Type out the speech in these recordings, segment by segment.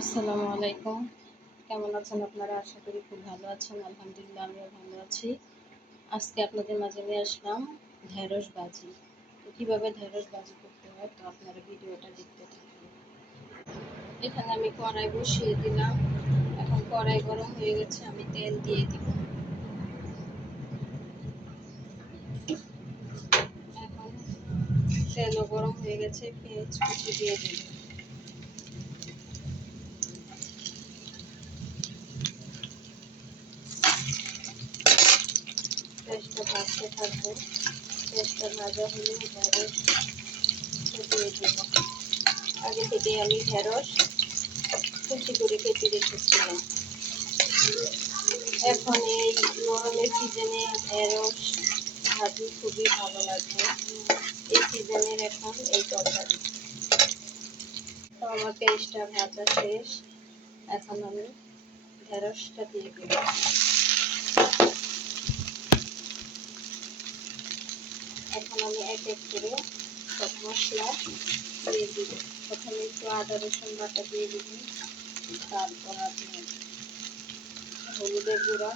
আসসালামু আলাইকুম। কেমন আছেন আপনারা? আশা করি খুব ভালো আছেন। আলহামদুলিল্লাহ আমিও ভালো আছি। আজকে আপনাদের মাঝে নিয়ে আসলাম ঢেঁড়স ভাজি। তো কীভাবে ঢেঁড়স ভাজি করতে হয় তো আপনারা ভিডিওটা দেখতে থাকুন। এখানে আমি কড়াই বসিয়ে দিলাম। এখন কড়াই গরম হয়ে গেছে, আমি তেল দিয়ে দিব। এখন তেলও গরম হয়ে গেছে, পেঁয়াজ কুচি দিয়ে দিব। পেঁয়াজটা ভাজতে থাকবো। পেঁয়াজটা ভাজা হলে ঢেঁড়স দিয়ে দেবো। আগে থেকে আমি ঢেঁড়স কুচি করে কেটে রেখেছিলাম। এখন এই গরমের সিজনে ঢেঁড়স ভাজি খুবই ভালো লাগবে। এই সিজনের এখন এই তরকারি। তো আমার পেঁয়াজটা ভাজা শেষ। এখন আমি ঢেঁড়সটা দিয়ে দেব। এখন আমি এক এক করে সব মশলা দিয়ে দিব। প্রথমে একটু আদা রসুন বাটা দিয়ে দিব, তারপর আপনি হলুদের গুঁড়া,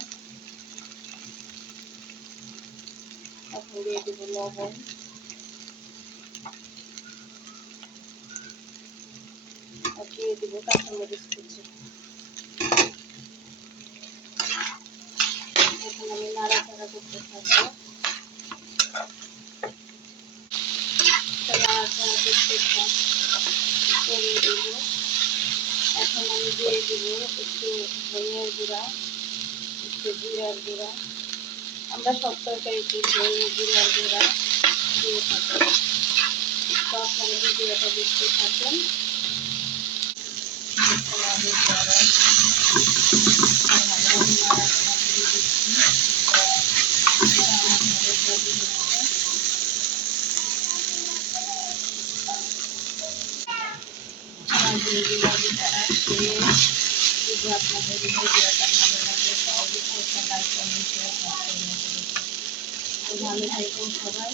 এখন দিয়ে দিব লবণ, আর দিয়ে দিব কাঁচামরিচ কুচি। এখন আমি নাড়াচাড়া করতে থাকবো। নাড়াচাড়া করতে করে দিব। এখন আমি দিয়ে দিব একটু ধনিয়ার গুঁড়া, একটু জিরার গুঁড়া। আমরা সব তরকারিতে ধনিয়া জিরার গুঁড়া দিয়ে থাকি। তো আপনারা ভিডিওটা দেখতে থাকেন। যদি আপনাদের ভিডিওটা ভালো লাগে তো অবশ্যই একটা লাইক কমেন্ট শেয়ার সাবস্ক্রাইব করে দেবেন। ভালো থাকবেন সবাই।